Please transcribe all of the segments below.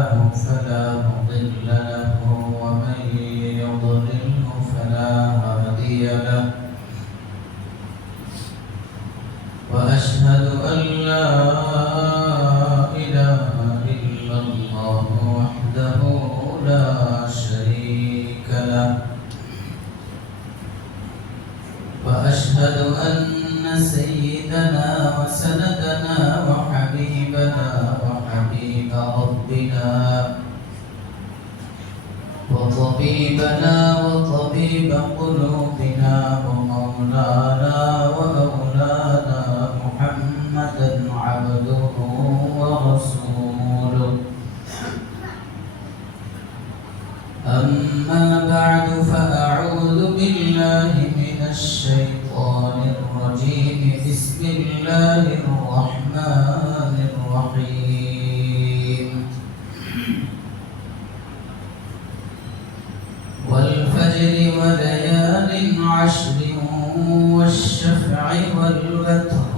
الله فلا مضل له ومن يضلله فلا هادي له وأشهد أن لا إله إلا الله وحده لا شريك له وأشهد أن سيدنا وسندنا وحبيبنا وحبيب ربنا وطبيبنا وطبيب قلوبنا ومولانا ومولانا محمدا عبده ورسوله أما بعد فأعوذ بالله من الشيطان الرجيم بسم الله الرحمن الرحيم والفجر وليال عشر والشفع والوتر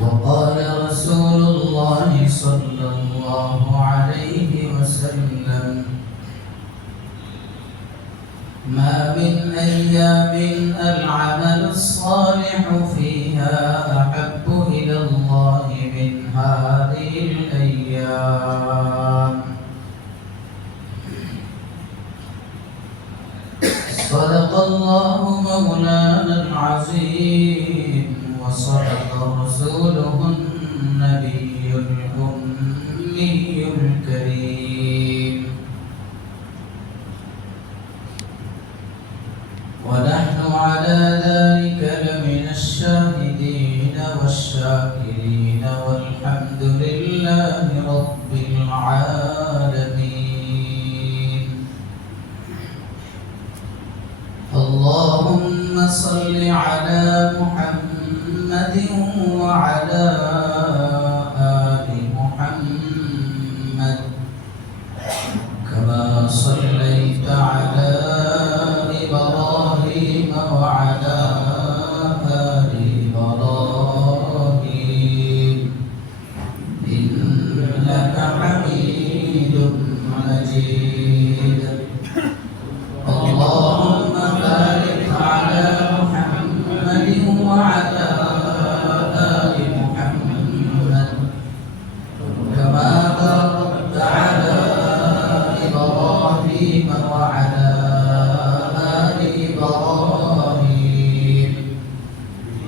وقال رسول الله صلى الله عليه وسلم ما من أيام العمل الصالح فيها أحب إلى الله من هذه الأيام صدق الله مولانا العظيم وصدق رسوله النبي الأمي الكريم ونحن على ذلك لمن الشاهدين والشاكرين والحمد لله رب العالمين اللهم صل على محمد وعلى آل محمد كما صليت على إبراهيم وعلى آل إبراهيم إنك حميد مجيد اللهم بارك على محمد وعلى آل محمد كما باركت على إبراهيم وعلى آل إبراهيم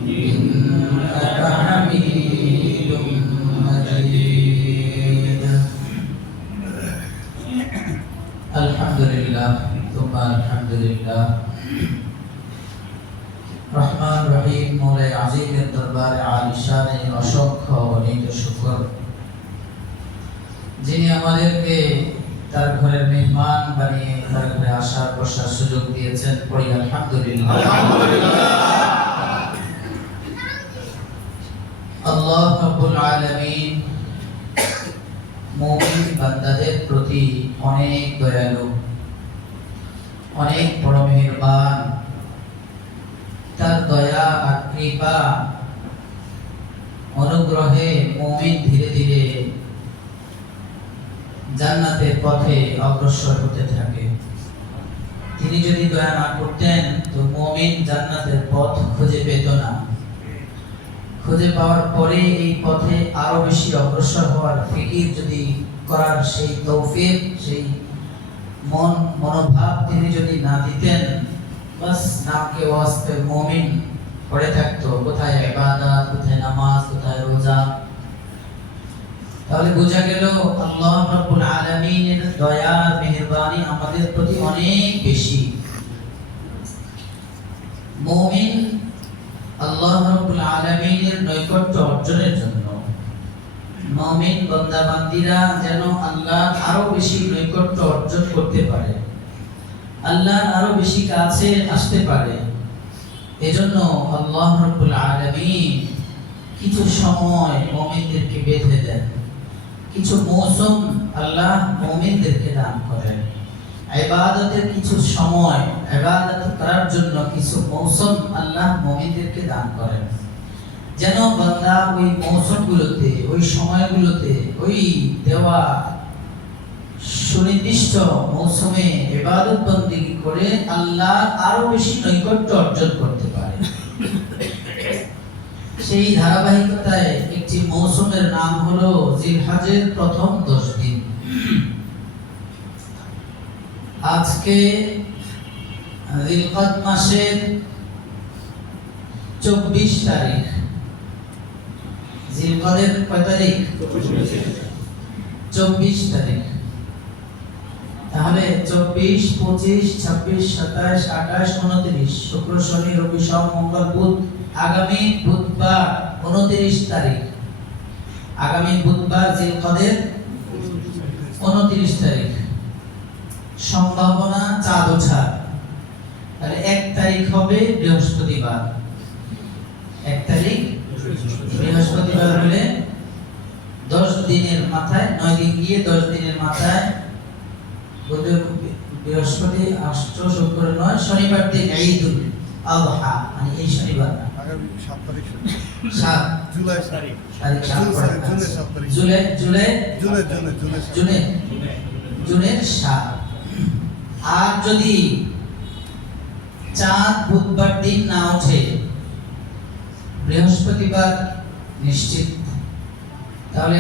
إنك حميد مجيد الحمد لله ثم الحمد لله রহমান রহিম মৌলাই আজিমের দরবারে আলিশানে অসংখ্য অনেক শুকর যিনি আমাদেরকে তার ঘরের মেহমান বানিয়ে তার ঘরে আসার বসার সুযোগ দিয়েছেন পড়ি আলহামদুলিল্লাহ আল্লাহ রাব্বুল আলামিন মুমিন বান্দাদের প্রতি অনেক দয়ালু অনেক বড় মেহেরবান তার দয়া আর কৃপা অনুগ্রহে মুমিন ধীরে ধীরে জান্নাতের পথে অগ্রসর হতে থাকে তিনি যদি দয়া না করতেন তো মুমিন জান্নাতের পথ খুঁজে পেত না খুঁজে পাওয়ার পরে এই পথে আরো বেশি অগ্রসর হওয়ার ফিকির যদি করার সেই তৌফিক সেই মনোভাব তিনি যদি না দিতেন বাস নামকে ওয়াস্তে মুমিন পড়ে থাকতো কোথায় ইবাদত কোথায় নামাজ কোথায় রোজা তাহলে বোঝা গেল আল্লাহ রাব্বুল আলামিনের দয়া মেহেরবানি আমাদের প্রতি অনেক বেশি মুমিন আল্লাহ রাব্বুল আলামিনের নৈকট্য অর্জনের জন্য মুমিন বান্দা বান্দীরা যেন আল্লাহ আরো বেশি নৈকট্য অর্জন করতে পারে আল্লাহ আরো বেশি কাছে আসতে পারে এজন্য আল্লাহ রাব্বুল আলামিন কিছু সময় মুমিনদেরকে বেঁধে দেন কিছু মৌসুম আল্লাহ মুমিনদেরকে দান করেন ইবাদতের কিছু সময় ইবাদত করার জন্য কিছু মৌসুম আল্লাহ মুমিনদেরকে দান করেন যেন বান্দা ওই মৌসুমগুলোতে, ওই সময়গুলোতে, ওই দেওয়া সুনির্দিষ্ট মৌসুমে ইবাদত বন্দেগী করে আল্লাহ আরো বেশি নৈকট্য অর্জন করতে পারে। সেই ধারাবাহিকতায় একটি মৌসুমের নাম হলো জিলহজের প্রথম 10 দিন। আজকে জিলকদ মাসের 24 তারিখ। জিলকদের কয় তারিখ? 24 তারিখ। তাহলে 24, 25, 26, 27, 28, 29, শুক্র, শনি, রবি, সোম, মঙ্গল, বুধ। আগামী বুধবার 29 তারিখ। আগামী বুধবার জিলকদের 29 তারিখ। সম্ভাবনা চাঁদ ওঠা। তাহলে 1 তারিখ হবে বৃহস্পতিবার। 1 তারিখ বৃহস্পতিবার হলে 10 দিনের মাথায়, 9 দিন গিয়ে 10 দিনের মাথায় বৃহস্পতি, আষ্ট, শুক্র, 9, শনিবার দিন ঈদুল আযহা, মানে এই শনিবার না, আগামী 7 তারিখ, 7 জুলাই তারিখ, জুনের 7। আর যদি চাঁদ বুধবার দিন না ওঠে, বৃহস্পতিবার নিশ্চিত, তাহলে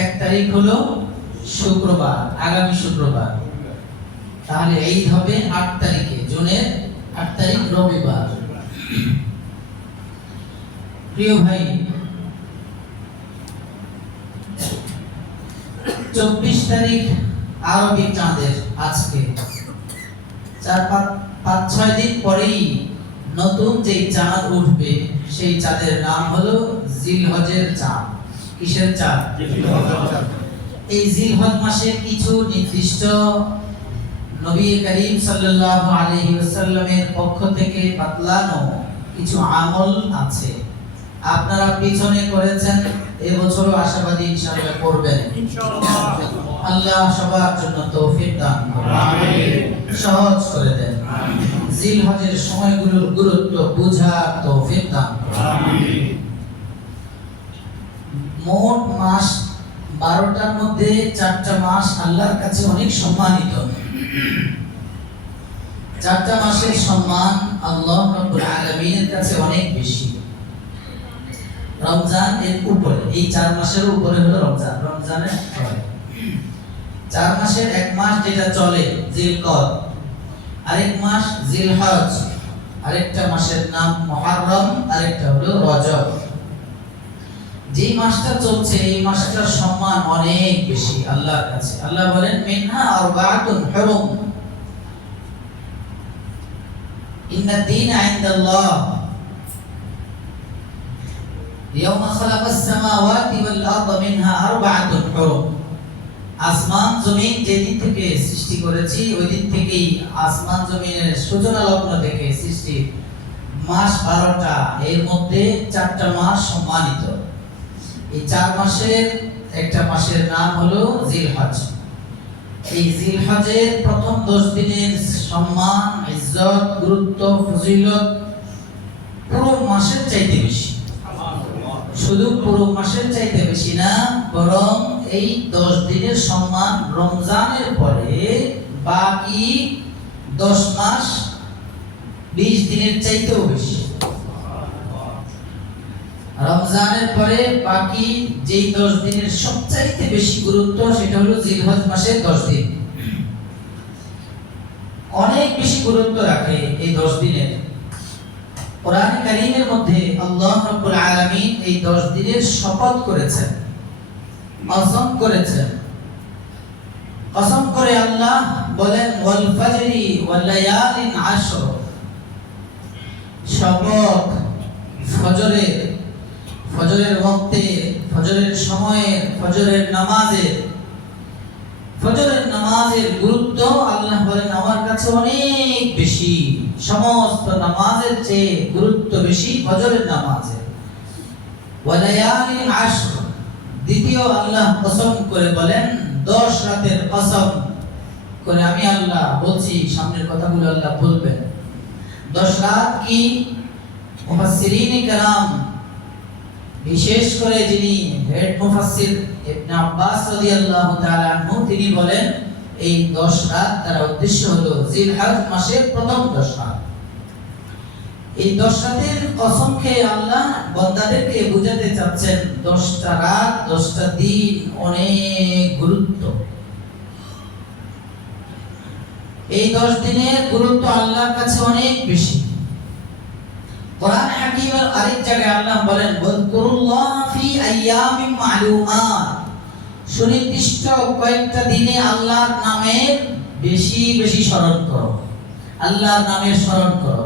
1 তারিখ হলো শুক্রবার, আগামী শুক্রবার। তাহলে ঈদ হবে 8 তারিখে, জুনের 8 তারিখ রবিবার। প্রিয় ভাই, 24 তারিখ আরবি চাঁদের আজকে 4-5-6 দিন পরেই নতুন যে চাঁদ উঠবে সেই চাঁদের নাম হলো জিলহজের চাঁদ। কিসের চাঁদ? এই জিলহজ মাসে কিছু নির্দিষ্ট নবী করিম সাল্লাল্লাহু আলাইহি ওয়াসাল্লামের পক্ষ থেকে বাতলানো কিছু আমল আছে। আপনারা পিছনে করেছেন, এবছরও আশাবাদী ইনশাআল্লাহ করবেন ইনশাআল্লাহ। আল্লাহ সবার জন্য তৌফিক দান করুন, আমিন। সহজ করে দেন, আমিন। জিলহজের সময়গুলোর গুরুত্ব বুঝার তৌফিক দান করুন, আমিন। মোট মাস 12টার মধ্যে 4টা মাস আল্লাহর কাছে অনেক সম্মানিত। 4টা মাসের সম্মান আল্লাহ রাব্বুল আলামিনের কাছে অনেক বেশি। রমজান এর উপরে, এই 4 মাসের উপরে হলো রমজান। রমজানের পরে 4 মাসের 1 মাস যেটা চলে জিলকদ, আরেক মাস জিলহজ, আরেকটা মাসের নাম মুহররম, আরেকটা হলো রজব। যে মাসটা চলছে এই মাসটার সম্মান অনেক বেশি আল্লাহর কাছে। আল্লাহ বলেন মিনহা আরবাতুন হুরুম ইন্নাদ দীনা ইনদাল্লাহ ইয়াওমা খালাকাস সামাওয়াতি ওয়াল আরদা মিনহা আরবাতুন হুরুম। আসমান জমিন যেদিন থেকে সৃষ্টি করেছি ওই দিন থেকেই আসমান জমিনের সূচনা লগ্ন থেকে সৃষ্টি মাস 12টা, এর মধ্যে 4টা মাস সম্মানিত। এই 4 মাসের একটা মাসের নাম হলো জিলহজ। এই জিলহজের প্রথম 10 দিনের সম্মান, ইজ্জত, গুরুত্ব, ফজিলত পুরো মাসের চাইতে বেশি। শুধু পুরো মাসের চাইতে বেশি না, বরং এই 10 দিনের সম্মান রমজানের পরে বাকি 10 মাস 20 দিনের চাইতেও বেশি। রমজানের পরে বাকি যেই 10 দিনের সবচাইতে বেশি গুরুত্ব সেটা হলো জিলহজ মাসের 10 দিন। অনেক বেশি গুরুত্ব রাখে এই 10 দিনের। কোরআন কারীমের মধ্যে আল্লাহ রাব্বুল আলামিন এই 10 দিনের শপথ করেছেন, কসম করেছেন। কসম করে আল্লাহ বলেন ওয়াল ফাজরি ওয়াল লায়ালিন আশর, শপথ ফজরের, ফজরের ওয়াক্তে, ফজরের সময়ে, ফজরের নামাজের। ফজরের নামাজের গুরুত্ব আল্লাহ বলেন আমার কাছে অনেক বেশি, সমস্ত নামাজের চেয়ে গুরুত্ব বেশি ফজরের নামাজের। ওয়ালায়ালিন আশর, দ্বিতীয় আল্লাহ কসম করে বলেন 10 রাতের কসম করে আমি আল্লাহ বলছি, সামনের কথাগুলো আল্লাহ বলবেন। 10 রাত কি মুফাসসিরিন কেরাম বিশেষ করে যিনি হেড মুফাসসির ইবনে আব্বাস রাদিয়াল্লাহু তাআলা আনহু তিনি বলেন এই 10 রাত তার উদ্দেশ্য হলো জিলহজ মাসের প্রথম 10 রাত। এই 10 রাতের কসম খেয়ে আল্লাহ বান্দাদেরকে বুঝাতে চাচ্ছেন 10টা রাত 10টা দিন অনেক গুরুত্ব। এই 10 দিনের গুরুত্ব আল্লাহর কাছে অনেক বেশি। কোরআন হাকিমের আরেক জায়গায় আল্লাহ বলেন ওয়াজকুরুল্লাহ ফি আইয়ামিন মা'লুমাত, সুনির্দিষ্ট কয়েকটা দিনে আল্লাহর নামের বেশি বেশি স্মরণ করো, আল্লাহর নামের স্মরণ করো।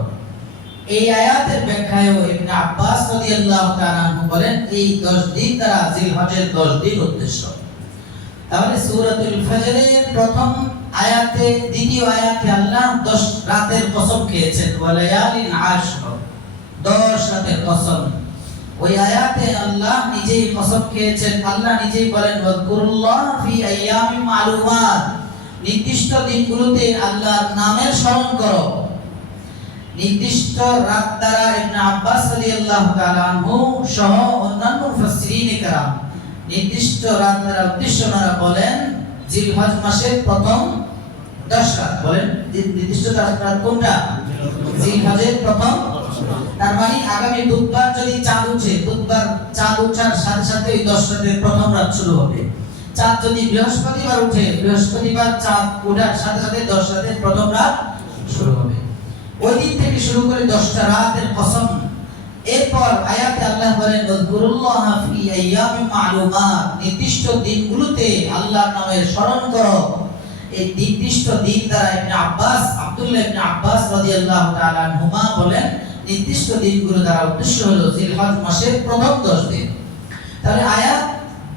এই আয়াতের ব্যাখ্যায়ও ইবনে আব্বাস রাদিয়াল্লাহু তাআলা আনহু বলেন এই 10 দিন দ্বারা জিলহজের 10 দিন উদ্দেশ্য। তাহলে সূরাতুল ফজরের প্রথম আয়াতে দ্বিতীয় আয়াতে আল্লাহ 10 রাতের কসম খেয়েছেন ওয়ালায়ালিন আশর, 10 রাতের কসম। ওই আয়াতে আল্লাহ নিজেই কসম খেয়েছেন, আল্লাহ নিজেই বলেন ওয়াজকুরুল্লাহ ফি আইয়ামিন মা'লুমাত, নির্দিষ্ট দিনগুলোতে আল্লাহর নামের স্মরণ করো। নির্দিষ্ট রাত দ্বারা ইবনে আব্বাস রাদিয়াল্লাহু তাআলা আনহু সহ অন্যান্য মুফাসসিরিন کرام নির্দিষ্ট রাত দ্বারা উদ্দেশ্য ওনারা বলেন জিলহজ মাসের প্রথম 10 রাত। বলেন নির্দিষ্ট রাত কোনটা? জিলহজের প্রথম। তার মানে আগামী বুধবার যদি চাঁদ উঠে, বুধবার চাঁদ ওঠার সাথে সাথে ওই 10 রাতের প্রথম রাত শুরু হবে। চাঁদ যদি বৃহস্পতিবার উঠে, বৃহস্পতিবার চাঁদ ওঠার সাথে সাথে 10 রাতের প্রথম রাত শুরু হবে। ওই দিন থেকে শুরু করে 10টা রাতের কসম। এরপর আয়াতে আল্লাহ বলেন ওয়াজকুরুল্লাহ ফি আইয়ামিন মা'লুমাত, নির্দিষ্ট দিনগুলোতে আল্লাহর নামের স্মরণ করো। এই নির্দিষ্ট দিন দ্বারা ইবনে আব্বাস আব্দুল্লাহ ইবনে আব্বাস রাদিয়াল্লাহু তাআলা আনহুমা বলেন নির্দিষ্ট দিনগুলো দ্বারা উদ্দেশ্য হলো জিলহজ মাসের প্রথম 10 দিন। তাহলে আয়াত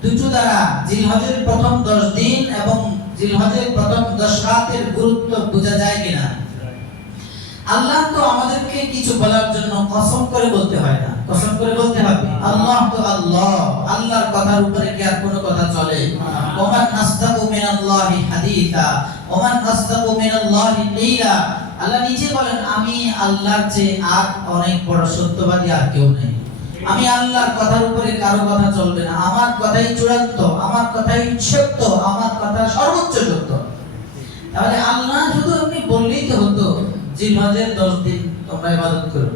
দুটো দ্বারা জিলহজের প্রথম 10 দিন এবং জিলহজের প্রথম 10 রাতের গুরুত্ব বোঝা যায় কিনা? আল্লাহ তো আমাদেরকে কিছু বলার জন্য কসম করে বলতে হয় না, কসম করে বলতে হবে। আল্লাহ তো আল্লাহ, আল্লাহর কথার উপরে কি আর কোনো কথা চলে? ওমান নাসদাকু মিনাল্লাহি হাদিসা ওমান নাসদাকু মিনাল্লাহি কিলা, আল্লাহ নিজে বলেন আমি আল্লাহর চেয়ে আর অনেক বড় সত্যবাদী আর কেউ নেই। আমি আল্লাহর কথার উপরে কারো কথা চলবে না, আমার কথাই চূড়ান্ত, আমার কথাই সত্য, আমার কথা সর্বোচ্চ সত্য। তাহলে আল্লাহ শুধু আপনি বললেই তো হতো জিলহজের 10 দিন তোমরা ইবাদত করো।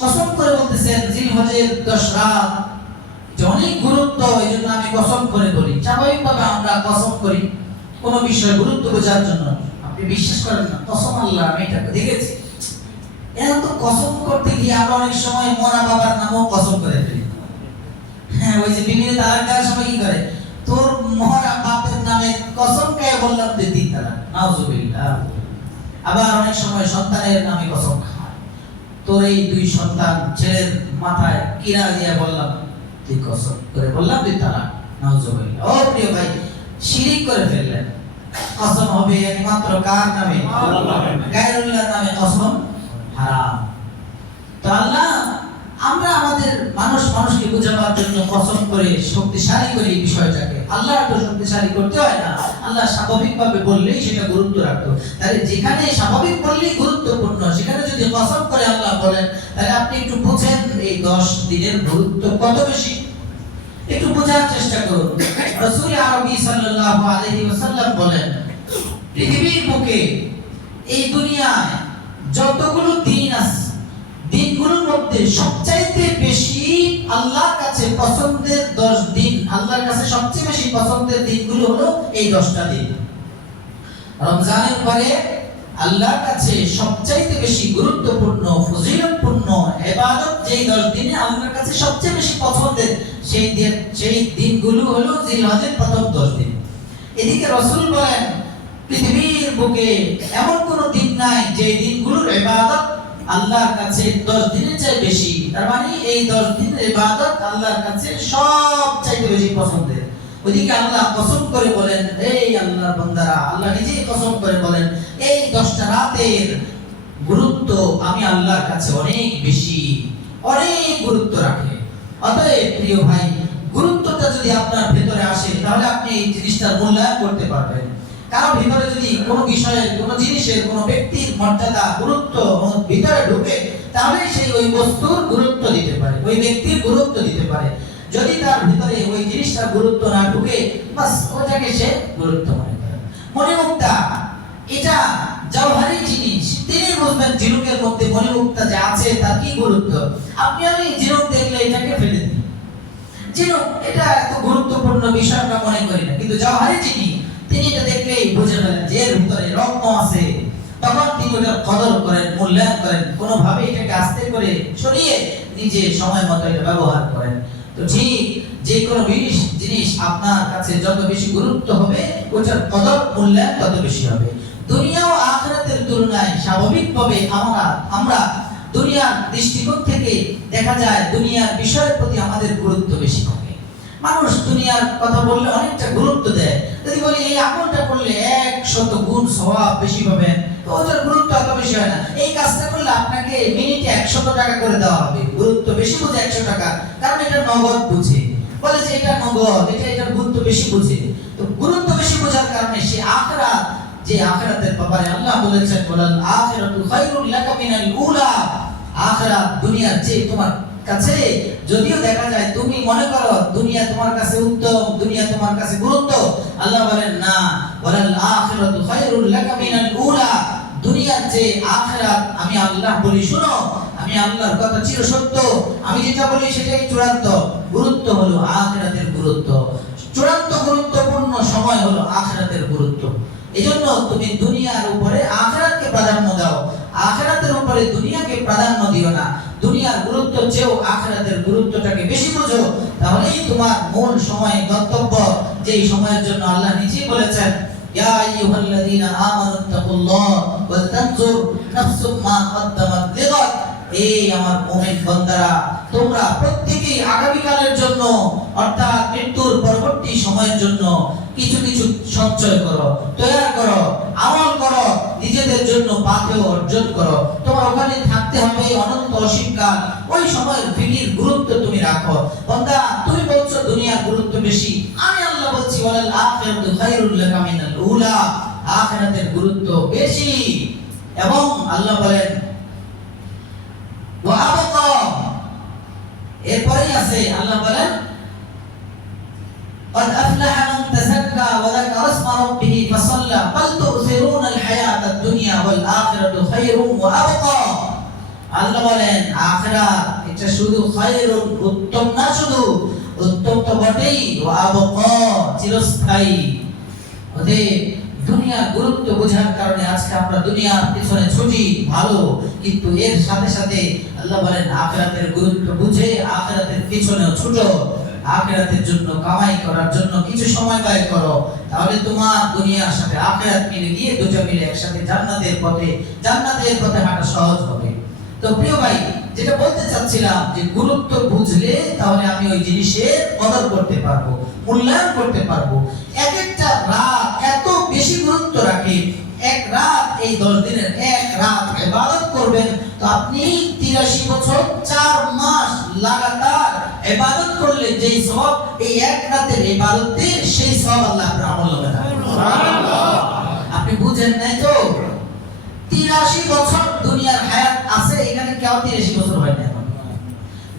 কসম করে বলতেছেন জিলহজের 10 রাত অনেক গুরুত্ব, এইজন্য আমি কসম করে বলি। স্বাভাবিকভাবে আমরা কসম করি কোন বিষয় গুরুত্ব বোঝার জন্য। আপনি বিশ্বাস করেন না, কসম আল্লাহ আমি এটা দেখেছি। এরা তো কসম করতে গিয়ে আমরা অনেক সময় মরা বাবার নামও কসম করে ফেলি। হ্যাঁ, ওই যে বিভিন্ন তালাক দেওয়ার সময় কি করে, তোর মরা বাপের নামে কসম খেয়ে বললাম যে 3 তালাক, নাউজুবিল্লাহ। আবার অনেক সময় সন্তানের নামে কসম খায়, তোর এই 2 সন্তান ছেলের মাথায় কিরা দিয়ে বললাম তুই কসম করে বললাম 2 তালাক, নাউজুবিল্লাহ। ও প্রিয় ভাই, শিরিক করে ফেললেন। কসম হবে একমাত্র কার নামে? আল্লাহর নামে। গায়রুল্লাহর নামে কসম হারাম। তো আল্লাহ আমরা আমাদের মানুষকে বোঝানোর জন্য কসম করে শক্তিশালী করি বিষয়টাকে। আল্লাহ তো শক্তিশালী করতে হয় না, আল্লাহ স্বাভাবিকভাবে বললেই সেটা গুরুত্ব রাখতো। তাহলে যেখানে স্বাভাবিক বললেই গুরুত্বপূর্ণ, সেখানে যদি কসম করে আল্লাহ বলেন, তাহলে আপনি একটু বুঝেন এই 10 দিনের গুরুত্ব কত বেশি। একটু বোঝার চেষ্টা করুন। রাসূল আরবি সাল্লাল্লাহু আলাইহি ওয়াসাল্লাম বলেন, পৃথিবীর বুকে এই দুনিয়ায় যতগুলো দিন আছে, দিনগুলোর মধ্যে সবচাইতে বেশি আল্লাহর কাছে পছন্দের 10 দিন, আল্লাহর কাছে সবচেয়ে বেশি পছন্দের দিনগুলো হলো এই 10টা দিন। রমজানের পরে আল্লাহর কাছে সবচাইতে বেশি গুরুত্বপূর্ণ ফজিলতপূর্ণ ইবাদত যেই 10 দিনে আল্লাহর কাছে সবচেয়ে বেশি পছন্দের সেই দিনগুলো হলো জিলহজের প্রথম 10 দিন। এদিকে রাসূল বলেন পৃথিবীর বুকে এমন কোনো দিন নাই যে দিনগুলোর ইবাদত আল্লাহর কাছে 10 দিনের চেয়ে বেশি। তার মানে এই 10 দিনের ইবাদত আল্লাহর কাছে সবচাইতে বেশি পছন্দের। ওইদিকে আল্লাহ কসম করে বলেন, এই আল্লাহর বান্দারা, আল্লাহ নিজেই কসম করে বলেন এই 10টা রাতের গুরুত্ব আমি আল্লাহর কাছে অনেক বেশি, অনেক গুরুত্ব রাখে। অতএব প্রিয় ভাই, গুরুত্বটা যদি আপনার ভেতরে আসে তাহলে আপনি এই জিনিসটার মূল্যায়ন করতে পারবেন। কারো ভিতরে যদি কোনো বিষয়ের, কোনো জিনিসের, কোনো ব্যক্তির মর্যাদা, গুরুত্ব ভিতরে ঢুকে, তাহলে সেই ওই বস্তুর গুরুত্ব দিতে পারে, ওই ব্যক্তির গুরুত্ব দিতে পারে। যদি তার ভিতরে ওই জিনিসটা গুরুত্ব না ঢুকে, বাস ওটাকে সে গুরুত্ব মনে করে। মণিমুক্তা এটা জওহারি জিনিস, তিনি বুঝবেন ঝিনুকের মধ্যে মণিমুক্তা যে আছে তার কি গুরুত্ব। আপনি আমি ঝিনুক দেখলে এটাকে ফেলে দিই, ঝিনুক এটা এত গুরুত্বপূর্ণ বিষয় আমরা মনে করি না, কিন্তু জওহারি তিনি এটা দেখলেই বুঝে ফেলেন যে এর ভিতরে রত্ন আছে, তখন তিনি ওটার কদর করেন, মূল্যায়ন করেন, কোনোভাবে এটাকে আস্তে করে সরিয়ে নিজে সময় মতো এটা ব্যবহার করেন। তো ঠিক যে কোনো জিনিস আপনার কাছে যত বেশি গুরুত্ব হবে, ওটার কদর মূল্যায়ন তত বেশি হবে। দুনিয়া ও আখিরাতের তুলনায় স্বাভাবিকভাবে আমরা দুনিয়ার দৃষ্টিকোণ থেকে দেখা যায় দুনিয়ার বিষয়ের প্রতি আমাদের গুরুত্ব বেশি থাকে। মানুষ দুনিয়ার কথা বললে অনেকটা গুরুত্ব দেয়। যদি বলি এই আমলটা করলে 100 গুণ সওয়াব বেশি পাবেন, তো ওটার গুরুত্ব এত বেশি হয় না। এই কাজটা করলে আপনাকে মিনিটে 100 টাকা করে দেওয়া হবে, গুরুত্ব বেশি বুঝে 100 টাকা, কারণ এটা নগদ বুঝে, বলে যে এটা নগদ, এটার গুরুত্ব বেশি বুঝে। তো গুরুত্ব বেশি বোঝার কারণে সে আখিরাত, যে আখিরাতের ব্যাপারে আল্লাহ বলেছেন বলাল আখিরাতু খায়রুল লাকা মিনাল উলা, আখিরাত দুনিয়ার চেয়ে তোমার কাছে, যদিও দেখা যায় তুমি মনে করো দুনিয়া তোমার কাছে উত্তম, দুনিয়া তোমার কাছে গুরুত্ব, আল্লাহ বলেন না, ওয়ালাল আখিরাতু খায়রুল লাকা মিনাল উলা, দুনিয়ার চেয়ে আখিরাত আমি আল্লাহ বলি শুনো, আমি আল্লাহর কথা চিরসত্য, আমি যেটা বলি সেটাই চূড়ান্ত। গুরুত্ব হলো আখিরাতের গুরুত্ব, চূড়ান্ত গুরুত্বপূর্ণ সময় হলো আখিরাতের গুরুত্ব। এজন্য তুমি দুনিয়ার উপরে আখিরাতকে প্রাধান্য দাও, আখিরাতের উপরে দুনিয়াকে প্রাধান্য দিও না। দুনিয়ার গুরুত্ব চেয়েও আখিরাতের গুরুত্বটাকে বেশি বুঝো, তাহলেই তোমার মূল সময় গন্তব্য, যেই সময়ের জন্য আল্লাহ নিজেই বলেছেন ইয়া আইয়ুহাল্লাযীনা আমানুত্তাকুল্লাহ ওয়াল তানজুর নাফসুম মা কদ্দামাত লিগাদ, এই আমার মুমিন বান্দারা তোমরা প্রত্যেকেই আগামীকালের জন্য অর্থাৎ মৃত্যুর পরবর্তী সময়ের জন্য কিছু কিছু সঞ্চয় করো, তৈরি করো, আমল করো, নিজেদের জন্য পাথেয় অর্জন করো। তোমার ওখানে থাকতে হবে অনন্ত অসীমকাল, ওই সময়ের ফিকির গুরুত্ব তুমি রাখো। বান্দা তুমি বলছো দুনিয়ার গুরুত্ব বেশি, আমি আল্লাহ বলছি ওয়ালাল আখিরাতু খায়রুল লাকা মিনাল উলা, আখিরাতের গুরুত্ব বেশি। এবং আল্লাহ বলেন ওয়া আবকা, এরপরেই আছে আল্লাহ বলেন قد أفلح من تزكى وذكر اسم ربه فصلى بل تؤثرون الحياة الدنيا والآخرة خير وأبقى। আল্লাহ বলেন আখিরাত এটা শুধু খায়রুন, উত্তম না, শুধু উত্তম তো বটেই, ওয়া আবকা চিরস্থায়ী। অতএব দুনিয়ার গুরুত্ব বোঝার কারণে আজকে আমরা দুনিয়ার পিছনে ছুটি ভালো, কিন্তু এর সাথে সাথে আল্লাহ বলেন আখিরাতের গুরুত্ব বুঝে আখিরাতের পিছনেও ছুটো, আখিরাতের জন্য কামাই করার জন্য কিছু সময় ব্যয় করো, তাহলে তোমার দুনিয়ার সাথে আখিরাত মিলে গিয়ে দুটো মিলে একসাথে জান্নাতের পথে হাঁটা সহজ হবে। তো প্রিয় ভাই, যেটা বলতে চাচ্ছিলাম যে গুরুত্ব বুঝলে তাহলে আমি ওই জিনিসের কদর করতে পারবো, মূল্যায়ন করতে পারবো। এক একটা রাত এত বেশি গুরুত্ব রাখে, এক রাত, এই 10 দিনের এক রাত ইবাদত করবেন, তো আপনি 83 বছর 4 মাস লাগাতার ইবাদত করলে যেই সওয়াব, এই এক রাতের ইবাদতে সেই সওয়াব আল্লাহ আপনার আমল হবে না। সুবহানাল্লাহ। আপনি বুঝেন নাই তো, 83 বছর দুনিয়ার হায়াত আছে, এখানে কেউ 83 বছর হয় না,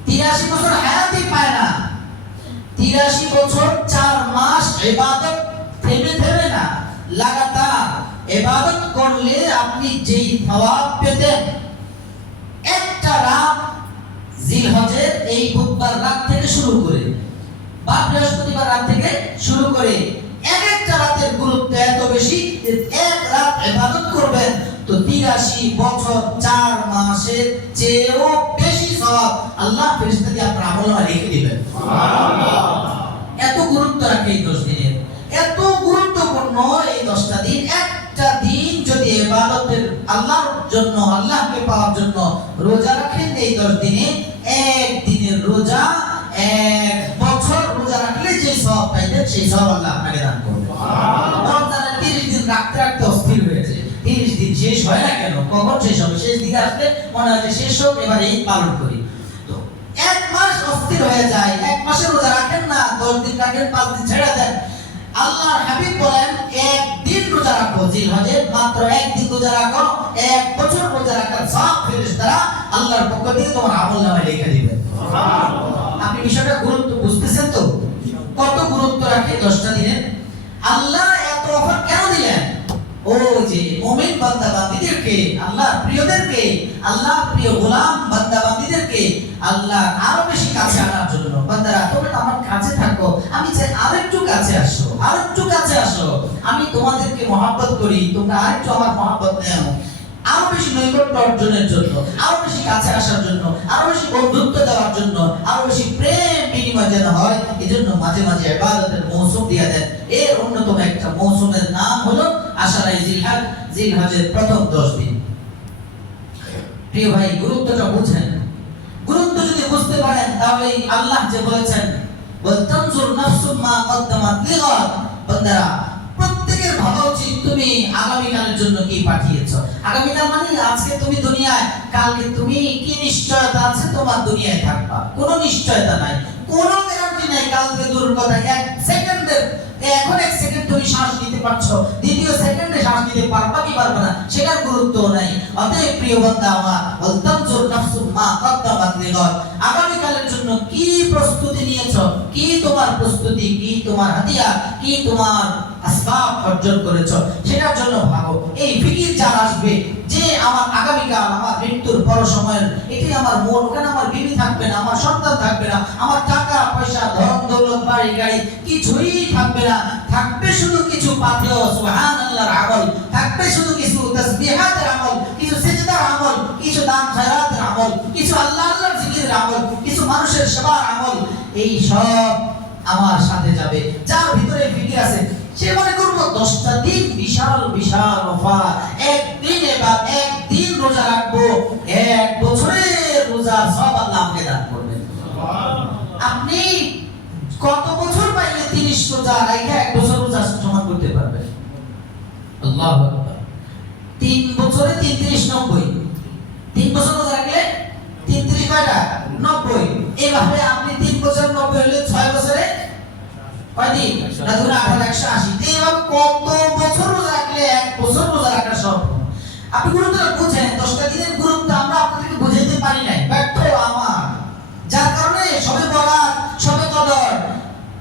83 বছর হায়াতই পায় না। 83 বছর 4 মাস ইবাদত থেমে না, লাগাতার ইবাদত করলে আপনি যেই সওয়াব পেতেন, একটা রাত জিলহজের এই বুধবার রাত থেকে শুরু করে বা বৃহস্পতিবার রাত থেকে শুরু করে এক একটা রাতের গুরুত্ব এত বেশি যে এক রাত ইবাদত করবেন তো 83 বছর 4 মাসের চেয়েও বেশি সওয়াব আল্লাহ ফেরেশতা দিয়ে আপনার আমলনামায় লিখে দিবেন। সুবহানাল্লাহ। এত গুরুত্ব রাখে এই 10 দিনের, এত গুরুত্বপূর্ণ এই 10টা দিন। একটা দিন যদি ইবাদতের আল্লাহর জন্য, আল্লাহকে পাওয়ার জন্য রোজা রাখেন এই 10 দিনে, এক দিনের রোজা 1 বছর রোজা রাখলে যে সওয়াব পাইবেন সেই সওয়াব আল্লাহ আপনাকে দান করবে। সুবহানাল্লাহ। রমজানের 30 দিন রাখতে রাখতে অস্থির হয়েছে, 30 দিন শেষ হয় না কেন, কখন শেষ হবে, শেষ দিকে আসলে মনে হয় যে শেষ হোক, এবার এই পালন করি। তো 1 মাস অস্থির হয়ে যায়, 1 মাসের রোজা রাখেন না, 10 দিন রাখেন, 5 দিন ছেড়ে দেন। আল্লাহর হাবিব বলেন এক দিন রোজা রাখো জিলহজের, মাত্র 1 দিন রোজা রাখো, 1 বছর রোজা রাখার সওয়াব ফেরেশতারা আল্লাহ আল্লাহর পক্ষ থেকে তোমার আমলনামায় লিখে দিবেন। আপনি বিষয়টা গুরুত্ব বুঝতেছেন তো? কত গুরুত্ব রাখে 10টা দিনের? আল্লাহ এত অফার কেন দিলেন? ও যে মুমিন বান্দা বান্দীদেরকে, আল্লাহর প্রিয়দেরকে, আল্লাহর প্রিয় গোলাম বান্দা বান্দীদেরকে আল্লাহ আরো বেশি কাছে আনার জন্য। বান্দারা তোমরা আমার কাছে থাকো, আমি চাই আরেকটু কাছে আসো, আরেকটু কাছে আসো। আমি তোমাদেরকে মহব্বত করি, তোমরা আরেকটু আমার মহব্বত নাও। আরো বেশি নৈকট্য অর্জনের জন্য, আরো বেশি কাছে আসার জন্য, আরো বেশি বন্ধুত্ব দেওয়ার জন্য, আরো বেশি প্রেম বিনিময় যেন হয়, এজন্য মাঝে মাঝে ইবাদতের মৌসুম দিয়ে দেন। এর অন্যতম একটা মৌসুমের নাম হলো আশারায়ে জিলহজ, জিলহজের প্রথম 10 দিন। প্রিয় ভাই, গুরুত্বটা বুঝেন। গুরুত্ব যদি বুঝতে পারেন তাহলে আল্লাহ যে বলেছেন ওয়াল তানজুর নাফসুম মা কদ্দামাত লিগাদ, বান্দারা প্রত্যেকের ভাবা উচিত তুমি আগামীকালের জন্য কি পাঠিয়েছো। আগামীকাল মানে আজকে তুমি দুনিয়ায়, কালকে তুমি কি নিশ্চয়তা আছে তোমার দুনিয়ায় থাকবা? কোনো নিশ্চয়তা নাই, কোনো গ্যারান্টি নাই। কালকে দূর কথা, এক সেকেন্ডের, এখন এক সেকেন্ড তুমি শ্বাস নিতে পারছো, দ্বিতীয় সেকেন্ডে শ্বাস নিতে পারবা কি পারবে না সেটার গুরুত্ব নাই। অতএব প্রিয় বান্দা আমার, ওয়াল তানজুর নাফসুম মা কদ্দামাত লিগাদ, আগামীকালের জন্য কি প্রস্তুতি নিয়েছো, কি তোমার প্রস্তুতি, কি তোমার হাতিয়ার, কি তোমার আসবাব অর্জন করেছো, সেটার জন্য ভাবো। এই ফিকির যার আসবে যে আমার আগামীকাল, আমার মৃত্যুর পর সময়ের, এটি আমার মন, ওখানে আমার বিবি থাকবে না, আমার সন্তান থাকবে না, আমার টাকা পয়সা ধন দৌলত বাড়ি গাড়ি কিছুই থাকবে না, থাকবে শুধু কিছু পাথেয় সুবহানাল্লাহর আমল, থাকবে শুধু কিছু তাসবিহাতের আমল, কিছু সিজদার আমল, কিছু দান খয়রাতের আমল, কিছু আল্লাহর জিকিরের আমল, কিছু মানুষের সেবার আমল। এই সব আমার সাথে যাবে। যার ভিতরে ফিকির আছে সে মনে করবো 10টা দিন বিশাল বিশাল অফার, একদিনে বা একদিন রোজা রাখবো, 1 বছরের রোজার সব আল্লাহ আমাকে দান করবেন। আপনি কত বছর পাইলে 30 রোজা রাখা 1 বছর রোজা সমান করতে পারবেন? আল্লাহু আকবার। 3 বছরে 33 90, 3 বছর রোজা রাখলে 33 কয়টা 90। এইভাবে আপনি 3 বছর 90 হলে 6 বছরে কয়দিন না ধরে 180। এইভাবে কত বছর রোজা রাখলে 1 বছর রোজা রাখা সব। আপনি গুরুত্বটা বুঝেন। 10টা দিনের গুরুত্ব আমরা আপনাদেরকে বুঝাইতে পারি নাই, ব্যর্থ আমার, যার কারণে সবে বরাত, সবে কদর,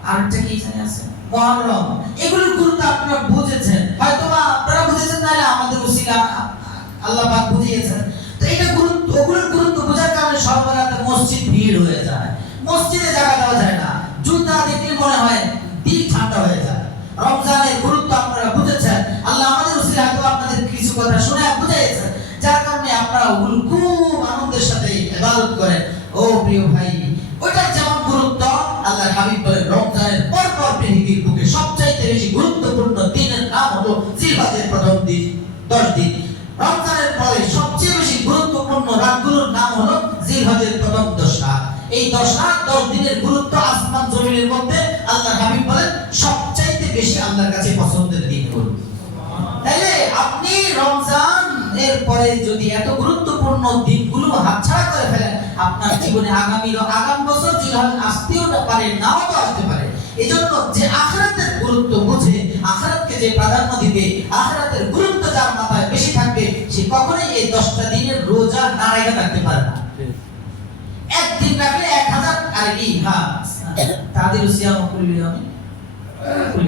আরেকটা কি জানি আছে মুহররম, এগুলোর গুরুত্ব আপনারা বুঝেছেন, হয়তো আপনারা বুঝেছেন, নাহলে আমাদের উসিলা আল্লাহ পাক বুঝিয়েছেন। তো এটা গুরুত্ব, ওগুলোর গুরুত্ব বোঝার কারণে সর্বরাতে মসজিদ ভিড় হয়ে যায়, মসজিদে জায়গা দেওয়া যায় না, জুতা দেখলে মনে হয় দিল ঠান্ডা হয়ে যায়। রমজানের গুরুত্ব আপনারা বুঝেছেন, আল্লাহ আমাদের উসিলা হয়তো আপনাদের কিছু কথা শুনে বুঝিয়েছেন, যার কারণে আপনারা ওগুলো খুব আনন্দের সাথে ইবাদত করেন। ও প্রিয় ভাই, ওইটার যেমন গুরুত্ব, আল্লাহর হাবিব বলেন রমজানের পর পৃথিবীর বুকে সবচাইতে বেশি গুরুত্বপূর্ণ দিনের নাম হলো জিলহজের প্রথম দিন 10 দিন। রমজানের পরে সবচেয়ে বেশি গুরুত্বপূর্ণ রাতগুলোর নাম হলো জিলহজের প্রথম 10 রাত। এই 10 রাত 10 দিনের গুরুত্ব আসমান জমিনের মধ্যে আল্লাহর হাবিব বলেন সবচাইতে বেশি আল্লাহর কাছে পছন্দের দিন হলো। তাইলে আপনি রমজান এর পরে যদি এত গুরুত্বপূর্ণ দিনগুলো হাতছাড়া করে ফেলেন, আপনার জীবনে আগামী বছর জিলহজ আসতেও পারে, নাও তো আসতে পারে। এজন্য যে আখিরাতের গুরুত্ব বুঝে, আখিরাতকে যে প্রাধান্য দিবে, আখিরাতের গুরুত্ব যার মাথায় বেশি থাকবে, সে কখনোই এই 10টা দিনের রোজা না রেখে থাকতে পারে না। একদিন রাখলে 1000, আর কি হ্যাঁ তাদের সিয়াম করলি আমি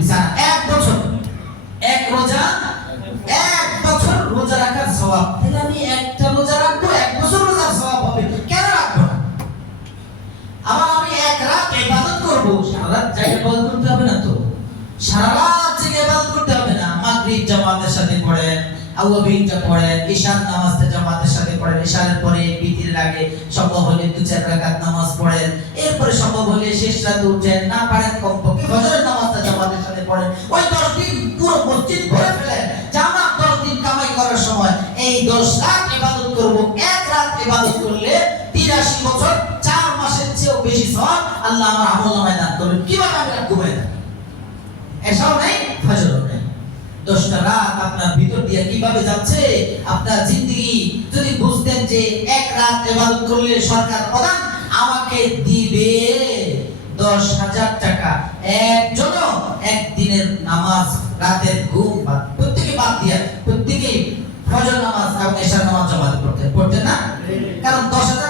সারা 1 বছর, 1 রোজা 1 বছর রোজা রাখার সওয়াব। তাহলে আমি একটা রোজা রাখবো, 1 বছর রোজার সওয়াব হবে, কেন রাখবো না? আবার আমি 1 রাত ইবাদত করব, সারা রাত জেগে ইবাদত করতে হবে না তো? সারা রাত জেগে ইবাদত করতে হবে না? মাগরিব জামাতের সাথে পড়েন, আওয়াবিনটা পড়েন, ইশার নামাজটা জামাতের সাথে পড়েন, ইশারের পরে বিতিরের আগে সম্ভব হলে 2-4 রাকাত নামাজ পড়েন, এরপরে সম্ভব হলে শেষ রাতে উঠেন, না পারেন কমপক্ষে ফজরের নামাজটা জামাতের সাথে পড়েন। ওই 10 দিন পুরো মসজিদ ভরে ফেলেন। জামাত 10 দিন কামাই করার সময় এই 10 রাত ইবাদত করব, 1 রাত ইবাদত করলে 83 বছর 4 মাসের চেয়েও বেশি সওয়াব আল্লাহ আমার আমলনামায় দান করবেন। কিভাবে আমি ঘুমাই থাকি, এসাও নাই ফজরও নাই। 10টা রাত আপনার ভিতর দিয়ে কিভাবে যাচ্ছে আপনার জিন্দেগি, যদি বুঝতেন যে 1 রাত ইবাদত করলে সরকার প্রধান আমাকে দিবে 10,000 টাকা, একজন একদিনের নামাজ, রাতের ঘুম প্রত্যেকে বাদ দিয়া প্রত্যেকে ফজর নামাজ এবং ইশার নামাজ জামাতে পড়তেন না? কারণ 10,000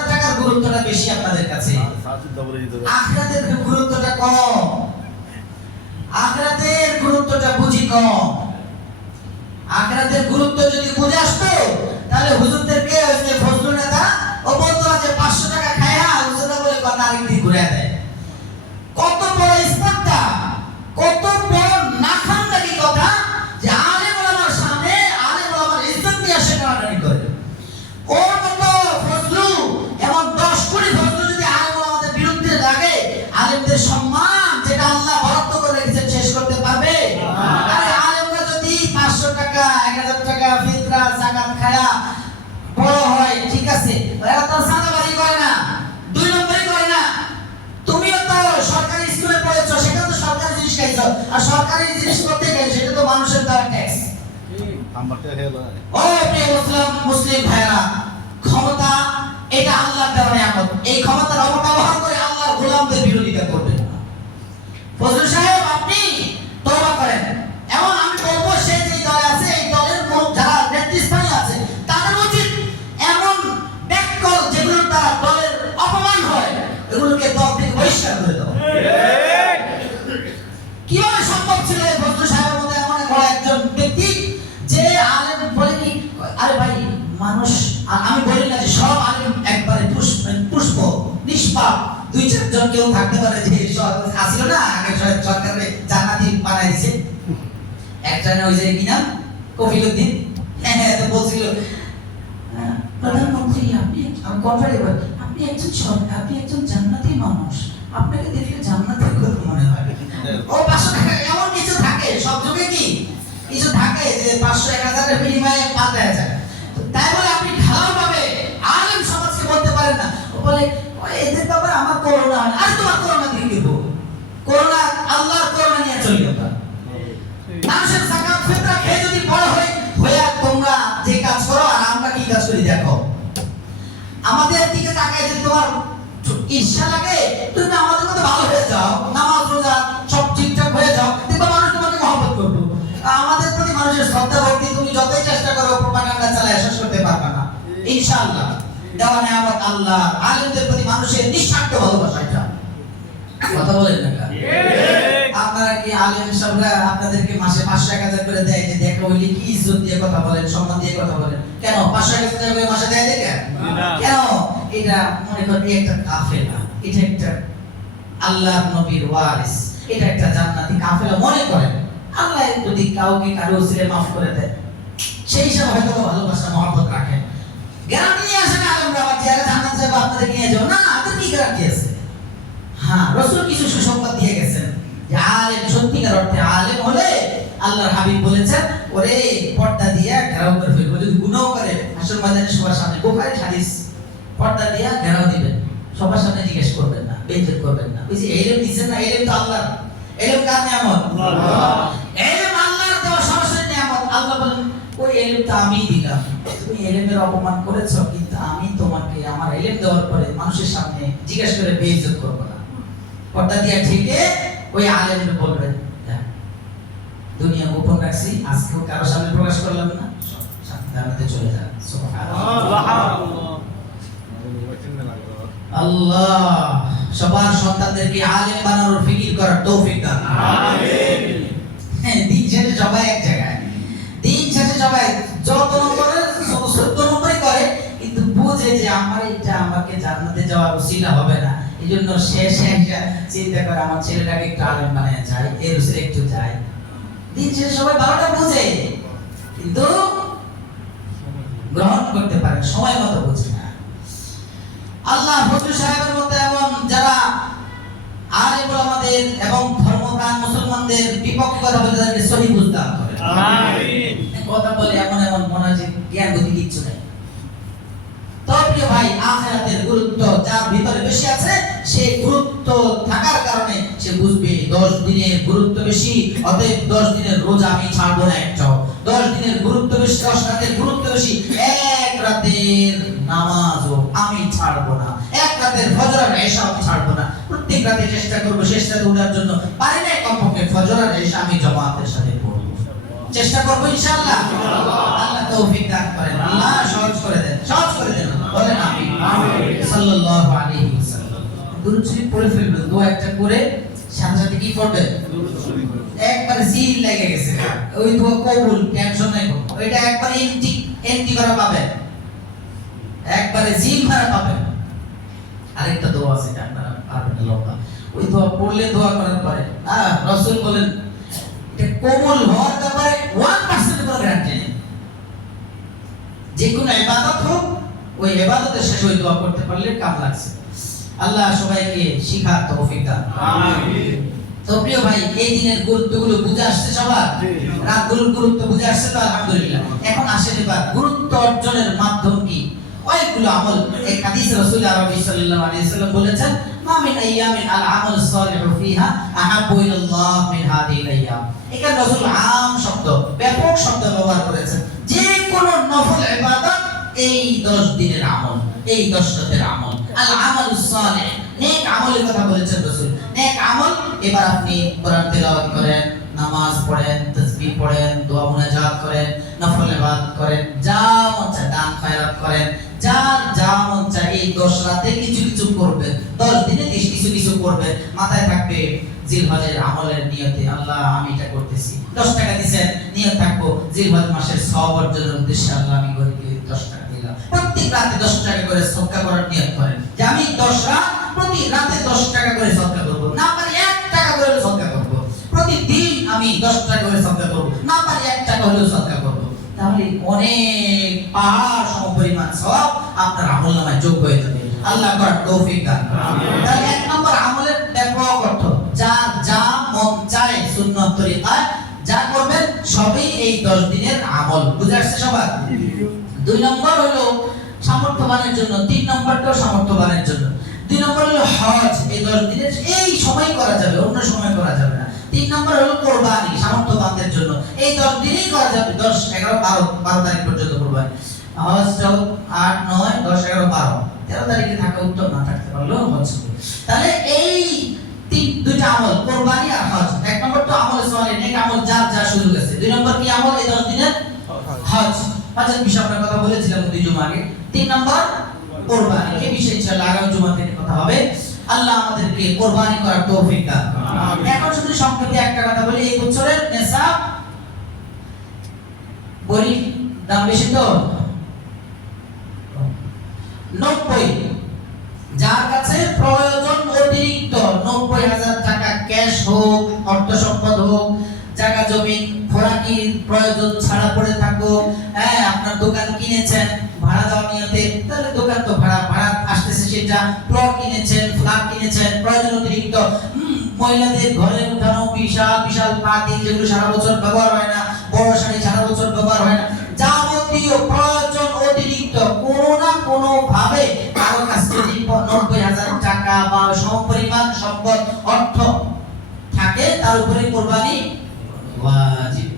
আখিরাতের গুরুত্বটা কম, আখিরাতের গুরুত্বটা বুঝি কম। আখিরাতের গুরুত্ব যদি বুঝে আসতো তাহলে হুজুরদেরকে ওই যে ফজলু নেতা ও বলতো যে 500 টাকা খায়া হুজুররা বলে কথা আরেকদিন ঘুরে দেয়। কত বড় ইসলামটা, কত বড় নাখানদারি কথা যে আলেম ওলামার সামনে আলেম ওলামার ইজ্জত নিয়ে আসে টানাটানি করে। ওর মতো ফজলু এবং 10 কোটি ফজলু যদি আলেম ওলামাদের বিরুদ্ধে লাগে, আলেমদের সম্মান যেটা আল্লাহ বরাদ্দ করে রেখেছেন শেষ করতে পারবে? আরে আলেমরা যদি 500 টাকা 1000 টাকা ফিতরা যাকাত খায়া বড় হয় ঠিক আছে, এরা তো সাদাবাজি করে না, 2 নম্বরই করে না। তুমিও তো সরকারি স্কুলে পড়েছো, সেখানে তো সরকারি জিনিস খাইছো, আর সরকারি জিনিস করতে গেলে সেটা তো মানুষের দ্বারা ট্যাক্স। ও প্রিয় মুসলিম ভাইরা, ক্ষমতা এটা আল্লাহর দেওয়া নিয়ামত। এই ক্ষমতার অপব্যবহার করে আল্লাহর গোলামদের বিরোধিতা করবেন না। ফজলু সাহেব আপনি তওবা করেন। এবং আমি বলবো সে যে দলে আছে এই দলের যারা নেতৃস্থানীয় আছে তাদের উচিত এমন ব্যাককল যেগুলো তার দলের অপমান হয় এগুলোকে দল থেকে বহিষ্কার করে দাও। কিভাবে সম্ভব ছিল ফজলু সাহেবের মতো এমন একজন ব্যক্তি যে আলেম বলে কি, আরে ভাই মানুষ, আমি বলি না যে সব আলেম একবারে পুষ্প নিষ্পাপ, 2-4 জন কেউ থাকতে পারে যে আসিল না আগে সরকারে জান্নাতি বানাই দিয়েছে। একটা না ওই যে কি নাম কফিলউদ্দিন, হ্যাঁ তো বলছিল প্রধানমন্ত্রী আপনি, আমি কনফারেন্স আপনি একজন জান্নাতি মানুষ, আপনাকে দেখলে জান্নাতের কথা মনে হয়। ও 500 টাকা এমন কিছু থাকে সব যুগে, কি কিছু থাকে যে 500-1000 এর বিনিময়ে পাল্টায় যায়। তাই বলে আপনি ঢালাও ভাবে আলেম সমাজকে বলতে পারেন না। ও বলে এদের ব্যাপারে আমার করোনা হয়, আর তোমার করোনা দিয়ে দেব, করোনা আল্লাহর করোনা নিয়ে চলি আমরা। মানুষের যাকাত ফিতরা খেয়ে যদি বড় হইয়া তোমরা যে কাজ করো আর আমরা কি কাজ করি দেখো। আমাদের দিকে তাকায় যদি তোমার ঈর্ষা লাগে, তুমি আমাদের মতো ভালো হয়ে যাও, নামাজ রোজা সব ঠিকঠাক হয়ে যাও, দেখবে মানুষ তোমাকে মহব্বত করবে। আমাদের প্রতি মানুষের শ্রদ্ধা ভক্তি তুমি যতই চেষ্টা করো প্রোপাগান্ডা চালায় শেষ করতে পারবে না ইনশাআল্লাহ। দেওয়া নিয়ামত আল্লাহ, আলেমদের প্রতি মানুষের নিঃস্বার্থ ভালোবাসা, এটা কথা বলেন না? আপনারা কি আলেম সাহেবরা আপনাদেরকে মাসে 500-1000 করে দেয় যে দেখো বলি কি ইজ্জত দিয়ে কথা বলেন, সম্মান দিয়ে কথা বলেন? কেন 500-1000 করে মাসে দেয় দেখে? কেন? এটা মনে করেন একটা কাফেলা, এটা একটা আল্লাহর নবীর ওয়ারিস, এটা একটা জান্নাতি কাফেলা মনে করেন। আল্লাহ যদি কাউকে কারো ছেলে মাফ করে দেয় সেই হিসাবে হয়তো ভালোবাসা মহব্বত রাখেন। গ্যারান্টি নিয়ে আসেন আলেমরা আবার যারা জান্নাত যাবে আপনাদের নিয়ে যাও না, আপনাদের কি গ্যারান্টি আছে? হ্যাঁ, রাসূল কিছু সুসংবাদ দিয়ে গেছেন যে আলেম সত্যিকার অর্থে আলেম হলে আল্লাহর হাবিব বলেছেন ওরে পর্দা দিয়া ঘেরাও করে ফেলবো, যদি গুনাহ করে হাসর ময়দানে সবার সামনে, বুখারী হাদিস, পর্দা দিয়া ঘেরাও দিবেন, সবার সামনে জিজ্ঞেস করবেন না, বেইজ্জত করবেন না। ওই যে ইলম দিবেন না, ইলম তো আল্লাহর, ইলম কার নিয়ামত? আল্লাহ। ইলম আল্লাহর দেওয়া সরাসরি নিয়ামত। আল্লাহ বলেন ওই ইলম তো আমি দিলাম, তুমি ইলমের অপমান করেছো, কিন্তু আমি তোমাকে আমার ইলম দেওয়ার পরে মানুষের সামনে জিজ্ঞেস করে বেইজ্জত করব না। পর্দা দিয়া ঠিকই ওই আলেম বলবেন দুনিয়া গোপন রাখছি, আজকেও কারো সামনে প্রকাশ করলাম না, সাবধানতে চলে যান। সুবহানাল্লাহ। আল্লাহ সবার সন্তানদেরকে আলেম বানানোর ফিকির করার তৌফিক দান। আমিন। হ্যাঁ, দিন শেষে সবাই এক জায়গায়, দিন শেষে সবাই যত নম্বরে 14 নম্বরই করে, কিন্তু বুঝে যে আমার এটা আমাকে জান্নাতে যাওয়ার ওসিলা হবে না, এইজন্য শেষে একটা চিন্তা করে আমার ছেলেটাকে একটু আলেম বানায় যায়, এর ওসিলা একটু যায়। দিন শেষে সবাই ভালোটা বুঝে কিন্তু গ্রহণ করতে পারে, সময় মতো বুঝে না। আল্লাহ ফজলু সাহেবের মতো এমন যারা আলেম ওলামাদের এবং ধর্মপ্রাণ মুসলমানদের বিপক্ষে কথা বলে তাদেরকে সহি বুঝতে হবে। আমিন। কথা বলে এমন এমন মনে হয় যে জ্ঞান বুদ্ধি কিচ্ছু নেই। তো প্রিয় ভাই, আখিরাতের গুরুত্ব যার ভিতরে বেশি আছে, সেই গুরুত্ব থাকার কারণে সে বুঝবে 10 দিনের গুরুত্ব বেশি, অতএব 10 দিনের রোজা আমি ছাড়বো না একটাও। 10 দিনের গুরুত্ব বেশি, 10 রাতের গুরুত্ব বেশি, এক রাতের নামাজও আমি ছাড়বো না, এক রাতের ফজর আর ইশা আমি ছাড়বো না। প্রত্যেক রাতে চেষ্টা করব শেষ রাতে ওঠার জন্য, পারি না কমপক্ষে ফজর আর ইশা আমি জামাতের সাথে পড়ব, চেষ্টা করব ইনশাআল্লাহ। আল্লাহ তৌফিক দান করেন, আল্লাহ সহজ করে দেন, সহজ করে দেন, বলেন আমিন। সাল্লাল্লাহু আলাইহি ওয়াসাল্লাম। দুরূদ শরীফ পড়ে ফেলবেন, দোয়া একটা করে সাথে সাথে কি করবেন, একবারে সিল লেগে গেছে, ওই দোয়া কবুল, টেনশন নাই কোনো, ওইটা একবারে এন্টি করা পাবেন, একবারে জিল মারা পাবেন। আরেকটা দোয়া আছে এটা আপনারা পারবেন লম্বা, ওই দোয়া পড়লে দোয়া করার পরে রাসূল বলেন এটা কবুল হওয়ার ব্যাপারে 1% কোনো গ্যারান্টি নেই। যে কোনো ইবাদত হোক, ওই ইবাদতের শেষে ওই দোয়া করতে পারলে কাম লাগছে। আল্লাহ সবাইকে শিখার তৌফিক দান, আমিন। তো প্রিয় ভাই, এই দিনের গুরুত্বগুলো বুঝে আসছে সবার, রাতগুলোর গুরুত্ব বুঝে আসছে তো আলহামদুলিল্লাহ। এখন আসেন এবার গুরুত্ব অর্জনের মাধ্যম কি, অনেকগুলো আমল। এক হাদিসে রাসূল আরবি সাল্লাল্লাহু আলাইহি ওয়াসাল্লাম বলেছেন, মা মিন আইয়ামিন আল আমাল সালিহু ফিহা আহাব্বু ইলাল্লাহ মিন হাদিহিল আইয়াম। এখানে রাসূল আম শব্দ, ব্যাপক শব্দ ব্যবহার করেছেন। যে কোন নফল ইবাদত এই 10 দিনের আমল, এই 10 রাতের আমল, আল আমালুস সালিহ, নেক আমলের কথা বলেছেন রাসূল। নেক আমল, এবার আপনি কোরআন তেলাওয়াত করেন, নামাজ পড়েন, তাসবিহ পড়েন, দোয়া মুনাজাত করেন, নফল ইবাদত করেন, যা মন চায় দান খয়রাত করেন, যা মন চায় এই 10 রাতে কিছু কিছু করবেন, 10 দিনে কিছু কিছু করবেন। মাথায় থাকবে জিলহজের আমলের নিয়তে, আল্লাহ আমি এটা করতেছি। 10 টাকা দিবেন, নিয়ত থাকবো জিলহজ মাসের সওয়াব অর্জনের উদ্দেশ্যে আল্লাহ আমি গরিবকে 10 টাকা দিলাম। প্রত্যেক রাতে 10 টাকা করে সদকা করার নিয়ত করেন যে আমি 10 রাত প্রতি রাতে 10 টাকা করে সদকা করব, না পারি 1 টাকা করে সদকা করব। প্রতিদিন আমি 10 টাকা করে সদকা করব, না পারি 1 টাকা হলেও সদকা করব। তাহলে অনেক পাহাড় সমপরিমাণ সওয়াব আপনার আমলনামায় যোগ হয়ে যাবে। আল্লাহ করার তৌফিক দান করুন, আমিন। তাহলে 1 নম্বর আমলের ব্যাপক অর্থ, যা মন চায় সুন্নাত তরিকায় যা করবেন সবই এই 10 দিনের আমল। বুঝে আসছে সবার? 2 নম্বর হলো সামর্থ্যবানের জন্য, 3 নম্বরটাও সামর্থ্যবানের জন্য। 2 নম্বর হলো হজ, এই 10 দিনের এই সময় করা যাবে, অন্য সময় করা যাবে না। 3 নম্বর হলো কুরবানি, সামর্থ্যবানদের জন্য, এই 10 দিনেই করা যাবে, 10, 11, 12 তারিখ পর্যন্ত কুরবানি। হজটাও 8, 9, 10, 11, 12, 13 তারিখে থাকা উত্তম, না থাকতে পারলেও হজ। তাহলে এই দুইটা আমল, কুরবানি আর হজ। 1 নম্বর তো আমল সালেহ, নেক আমল যা শুরু হয়েছে। 2 নম্বর কি আমল, এই 10 দিনের হজ। হজের বিষয়ে আমরা কথা বলেছিলাম 2 জুমা আগে। 3 নম্বর কুরবানি, এই বিষয়ে ইনশাআল্লাহ আগামী জুমা থেকে কথা হবে। আল্লাহ আমাদেরকে কুরবানি করার তৌফিক দান করুন, আমিন। এখন শুধু সংক্ষেপে একটা কথা বলি, এই বছরের নিসাব বড়ি দাম বেশি তো 90, যার কাছে প্রয়োজন অতিরিক্ত 90,000 টাকা ক্যাশ হোক, অর্থ সম্পদ হোক, জায়গা জমি খোরাকি প্রয়োজন ছাড়া পড়ে থাকো, আপনার দোকান কিনেছেন ভাড়া দেওয়া নিয়তে, তাহলে দোকান তো ভাড়া আসতেছে, সেটা প্লট কিনেছেন, ফ্ল্যাট কিনেছেন, প্রয়োজন অতিরিক্ত, মহিলাদের ঘরে উঠানো বিশাল পাতিল যেগুলো সারা বছর ব্যবহার হয় না, বড় শাড়ি সারা বছর ব্যবহার হয় না, যাবতীয় প্রয়োজন অতিরিক্ত কোনো না কোনো ভাবে কারো কাছে যদি 90,000 টাকা বা সমপরিমাণ সম্পদ অর্থ থাকে, তার উপরে কুরবানি ওয়াজিব।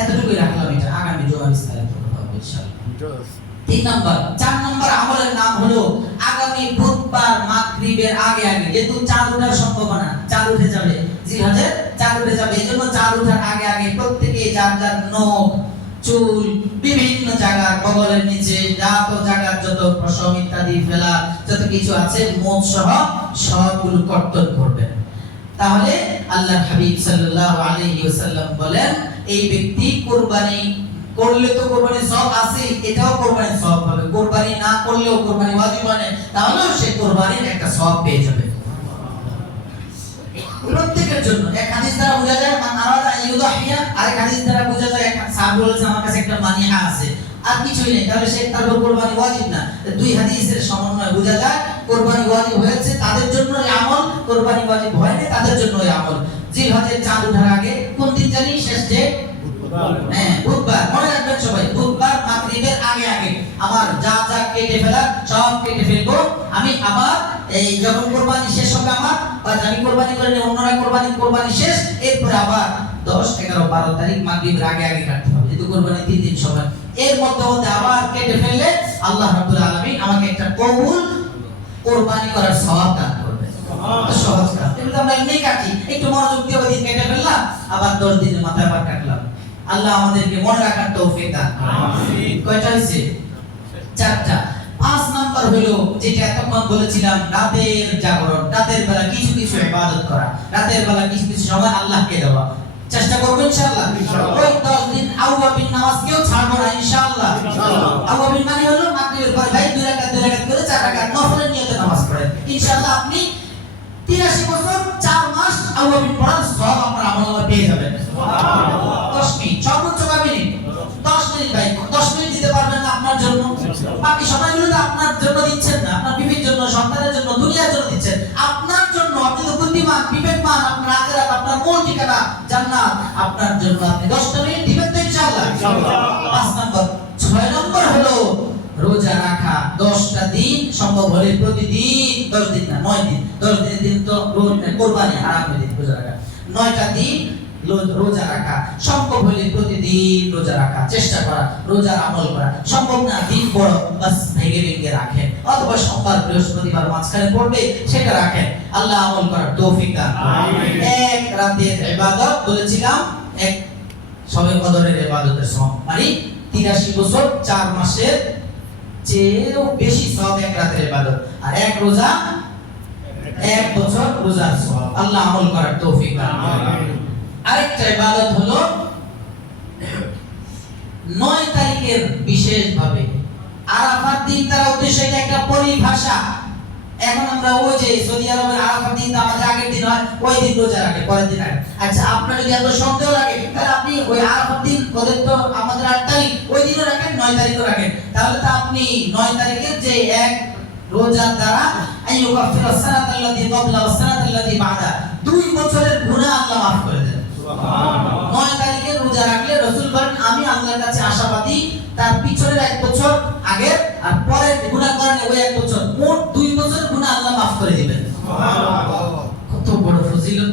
এতটুকুই রাখলাম, এটা আগামী জুমার বিস্তারিত কথা হবে ইনশাআল্লাহ। 4 নম্বর আমলের নাম হলো আগামী বুধবার মাগরিবের আগে, যেহেতু চাঁদ ওঠার সম্ভাবনা, চাঁদ উঠে যাবে, জিলহজের চাঁদ উঠে যাবে, এজন্য চাঁদ ওঠার আগে প্রত্যেকে যার নখ চুল বিভিন্ন জায়গার বগলের নিচে যত জায়গার যত পশম ইত্যাদি ফেলা যত কিছু আছে মুখ সহ সবগুলো কর্তন করবেন। তাহলে আল্লাহর হাবিব সাল্লাল্লাহু আলাইহি ওয়াসাল্লাম বলেন, এই ব্যক্তি কুরবানি করলে তো কুরবানি সওয়াব আছে, এটাও কুরবানি সওয়াব পাবে, কুরবানি না করলেও কুরবানি ওয়াজিব মানে, তাহলেও সে কুরবানির একটা সওয়াব পেয়ে যাবে প্রত্যেকের জন্য। এক হাদিস দ্বারা বোঝা যায় মান আরাদা ইউদাহিয়া, আরেক হাদিস দ্বারা বোঝা যায় এক সাহাবী বলেছেন আমার কাছে একটা মানিহা আছে, আর কিছুই নেই, তাহলে সে তার কুরবানি ওয়াজিব না। 2 হাদিসের সমন্বয়ে বোঝা যায় কুরবানি ওয়াজিব হয়েছে তাদের জন্য এই আমল, কুরবানি ওয়াজিব হয়নি তাদের জন্য এই আমল। জিলহজের চাঁদ ওঠার আগে, কোন দিন জানি শেষ ডেট? বুধবার। মনে রাখবেন সবাই, বুধবার মাগরিবের আগে আমার যা কেটে ফেলা সব কেটে ফেলবো। আমি আবার এই যখন কুরবানি শেষ হবে আমার, বা আমি কুরবানি করলে অন্যরা কুরবানি শেষ, এরপরে আবার 10, 11, 12 তারিখ মাগরিবের আগে কাটতে হবে, যেহেতু কুরবানি 3 দিন সময়। এর মধ্যে আবার কেটে ফেললে আল্লাহ রাব্বুল আলামিন আমাকে একটা কবুল কুরবানি করার সওয়াব দান করবে। সহজ কাজ, এগুলো আমরা এমনি কাটি, একটু মনোযোগ দিয়ে ওই দিন কেটে ফেললাম, আবার 10 দিনের মাথায় আবার কাটলাম। আল্লাহ আমাদেরকে মনে রাখার তৌফিক দান করুন, আমিন। কয়টা হইছে? 4টা। 5 নম্বর নম্বর হলো যেটা এতক্ষণ বলেছিলাম, রাতের জাগরণ, রাতের বেলা কিছু কিছু ইবাদত করা, রাতের বেলা কিছু কিছু সময় আল্লাহকে দেওয়া। চেষ্টা করব ইনশাআল্লাহ। ওই 10 দিন আওয়াবিন নামাজকেও ছাড়বো না ইনশাআল্লাহ। আওয়াবিন মানে হলো মাগরিবের পর ভাই 2 রাকাত করে 4 রাকাত নফলের নিয়তে নামাজ পড়েন। ইনশাআল্লাহ আপনি 83 বছর 4 মাস আওয়াবিন পড়ার সওয়াব আপনার আমলনামায় পেয়ে যাবেন। সুবহানাল্লাহ। 10 মিনিট সর্বোচ্চ কয় মিনিট? 10 মিনিট ভাই। 10 মিনিট দিতে পারবেন না আপনার জন্য? বাকি সময়গুলো তো আপনার জন্য দিচ্ছেন না, আপনার বিবির জন্য, সন্তানের জন্য, দুনিয়ার জন্য দিচ্ছেন। আপনার জন্য, আপনি তো বুদ্ধিমান, বিবেকমান, আপনার আখিরাত, আপনার মূল ঠিকানা জান্নাত, আপনার জন্য আপনি 10 মিনিট দিবেন তো ইনশাআল্লাহ? ইনশাআল্লাহ। 5 নম্বর। 6 নম্বর হলো রোজা রাখা। 10টা দিন সম্ভব হলে প্রতিদিন, 10 দিন না 9 দিন, 10 দিনের দিন তো কোরবানি আরামের দিন রোজা রাখা। 9টা দিন রোজা রাখা, সম্ভব হলে প্রতিদিন রোজা রাখা চেষ্টা করা, রোজার আমল করা। সম্ভব না দিন বড় বাস ভেঙে ভেঙে রাখেন, অথবা সোমবার বৃহস্পতিবার মাঝখানে পড়বে সেটা রাখেন। আল্লাহ আমল করার তৌফিক দান করুন। এক রাতের ইবাদত বলেছিলাম, এক শবে কদরের ইবাদতের সম, মানে 83 বছর 4 মাসের চেয়েও বেশি সওয়াব এক রাতের ইবাদত। আর এক রোজা 1 বছর রোজার সওয়াব। আল্লাহ আমল করার তৌফিক দান করুন। আরেকটা ইবাদত হলো 9 তারিখের বিশেষভাবে আরাফাত দিন। তার উদ্দেশ্য এটা একটা পরিভাষা। এখন আমরা ওই যে সৌদি আরবের আরাফাত দিন আমাদের আগের দিন হয়, ওই দিন রোজা রাখে, পরের দিন রাখে। আচ্ছা আপনার যদি এত সন্দেহ লাগে তাহলে আপনি ওই আরাফাত দিন, ওদের তো আমাদের 8 তারিখ, ওই দিনও রাখেন, 9 তারিখও রাখেন। তাহলে তো আপনি 9 তারিখের যে এক রোজার দ্বারা আইয়ুকাফিরা সানাতাল্লাযী ক্বাবলা ওয়া সানাতাল্লাযী বা'দা, 2 বছরের গুনাহ আল্লাহ মাফ করে দেন। সুবহানাল্লাহ। 9 তারিখে রোজা রাখলে রাসূল বলেন আমি আল্লাহর কাছে আশাবাদী তার পিছনের 1 বছর আগের আর পরের গুনাহ করেন ওই 1 বছর, মোট 2 বছরের গুনাহ আল্লাহ মাফ করে দিবেন। সুবহানাল্লাহ। কত বড় ফজিলত,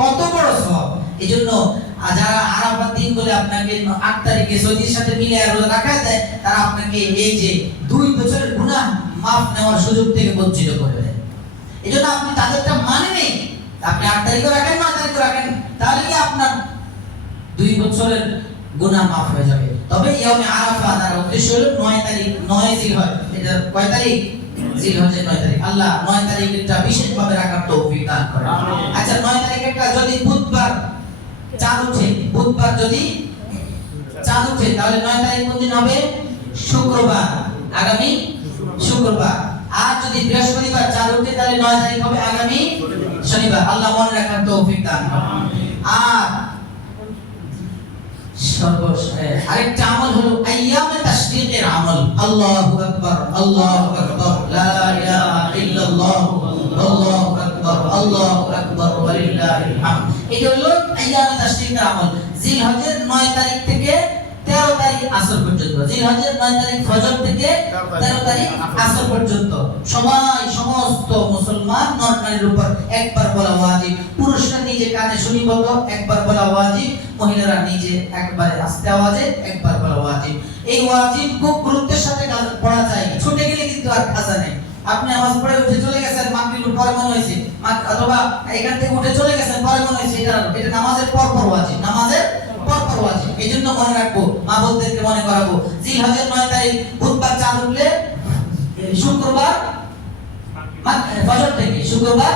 কত বড় সওয়াব। এজন্য যারা আরাফাত দিন বলে আপনাকে 8 তারিখে সৌদির সাথে মিলে রোজা রাখা যায়, তারা আপনাকে এই যে 2 বছরের গুনাহ মাফ নেওয়ার সুযোগ থেকে বঞ্চিত করে দেয়। এজন্য আপনি তাদেরটা মানে নেই, আপনি 8 তারিখও রাখেন, 9 তারিখও রাখেন, তাহলে কি আপনার 2 বছরের গুনাহ মাফ হয়ে যাবে। তবে ইয়াউমে আরাফা তার উদ্দেশ্য হলো 9 তারিখ, 9 জিলহজ। এটা কয় তারিখ? জিলহজের 9 তারিখ। আল্লাহ 9 তারিখটা বিশেষভাবে রাখার তৌফিক দান করেন। আচ্ছা 9 তারিখেরটা যদি বুধবার চাঁদ ওঠে, বুধবার যদি চাঁদ ওঠে তাহলে 9 তারিখ কোন দিন হবে? শুক্রবার, আগামী শুক্রবার। আর যদি বৃহস্পতিবার চাঁদ ওঠে তাহলে 9 তারিখ হবে আগামী শনিবার। আল্লাহ মনে রাখার তৌফিক দান করুন। আর সর্বশেষ আরেকটা আমল হলো আইয়ামে তাশরীকের আমল। আল্লাহু আকবার, আল্লাহু আকবার, লা ইলাহা ইল্লাল্লাহ, আল্লাহু আকবার, আল্লাহু আকবার ওয়া লিল্লাহিল হামদ। এটা হলো আইয়ামে তাশরীকের আমল। জিলহজের 9 তারিখ থেকে 13 তারিখ আসর পর্যন্ত, জিলহজের 9 তারিখ ফজর থেকে 13 তারিখ আসর পর্যন্ত সবাই, সমস্ত মুসলমান নরনারীর উপর একবার বলা ওয়াজিব। পুরুষরা নিজে কানে শুনি বলতো একবার বলা ওয়াজিব, মহিলারা নিজে একবারে আস্তে আওয়াজে একবার বলা ওয়াজিব। এই ওয়াজিব খুব গুরুত্বের সাথে পড়া যায়, ছুটে গেলে কিন্তু আর কাজা নেই। আপনি নামাজ পড়ে উঠে চলে গেছেন, মাগরিবের পরে মনে হয়েছে, অথবা এখান থেকে উঠে চলে গেছেন, পরে মনে হয়েছে এটা নামাজের পর পর ওয়াজিব, নামাজের পর পর ওয়াজিব। এইজন্য মনে রাখবো, মা বোনদেরকে মনে করাবো, জিলহজের 9 তারিখ বুধবার চাঁদ উঠলে শুক্রবার ফজর থেকে, শুক্রবার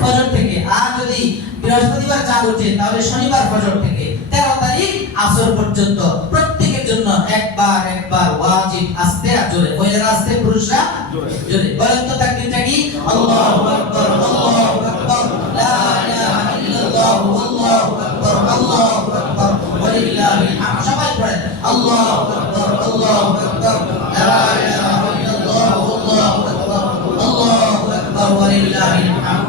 ফজর থেকে। আর যদি বৃহস্পতিবার চাঁদ ওঠে তাহলে শনিবার ফজর থেকে 13 তারিখ আসর পর্যন্ত প্রত্যেকের জন্য একবার একবার ওয়াজিব। আস্তে আর জোরে, মহিলারা আস্তে, পুরুষরা জোরে। বলেন তো তাকবীরটা কি? আল্লাহু আকবার, আল্লাহু আকবার, লা ইলাহা ইল্লাল্লাহ, আল্লাহু আকবার, আল্লাহু আকবার ওয়া লিল্লাহিল হামদ। সবাই পড়েন আল্লাহু আকবার, আল্লাহু আকবার, লা ইলাহা ইল্লাল্লাহ, আল্লাহু আকবার, আল্লাহু আকবার ওয়া লিল্লাহিল হামদ।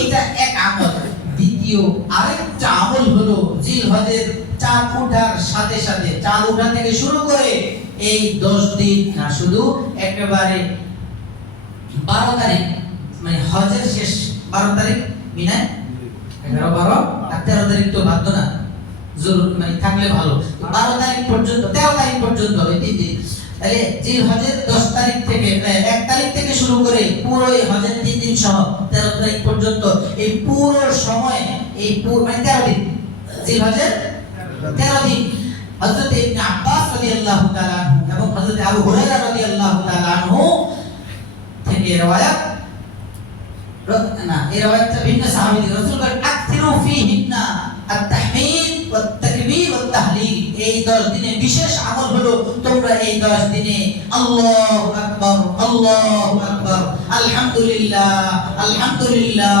এটা এক আমল। দ্বিতীয় আরেকটা আমল হলো জিলহজের চাঁদ ওঠার সাথে সাথে, চাঁদ ওঠা থেকে শুরু করে এই 10 দিন না, শুধু একেবারে 12 তারিখ, মানে হজের শেষ 12 তারিখ মিনায় 11, 12 আর 13 তারিখ তো বাধ্য না, জরুরি মানে থাকলে ভালো। 12 তারিখ পর্যন্ত, 13 তারিখ পর্যন্ত এই 3 দিন। তাহলে জিলহজের 10 তারিখ থেকে 1 তারিখ থেকে শুরু করে পুরো এই হজের 3 দিন সহ 13 তারিখ পর্যন্ত এই পুরো সময়, এই মানে 13 দিন, জিলহজের 13 দিন হযরত ইবনে আব্বাস রাদিয়াল্লাহু তাআলা আনহু এবং হযরত আবু হুরায়রা রাদিয়াল্লাহু তাআলা আনহু থেকে riwayat না এই riwayatটা ভিন্ন সাহাবী রাসূল বলেন আকসিরু ফীহিন্না আত-তাহমীদ ওয়াত-তাকবীর ওয়াত-তাহলীল। এই 10 দিনে বিশেষ আমল হলো তোমরা এই 10 দিনে আল্লাহু আকবার আল্লাহু আকবার আলহামদুলিল্লাহ আলহামদুলিল্লাহ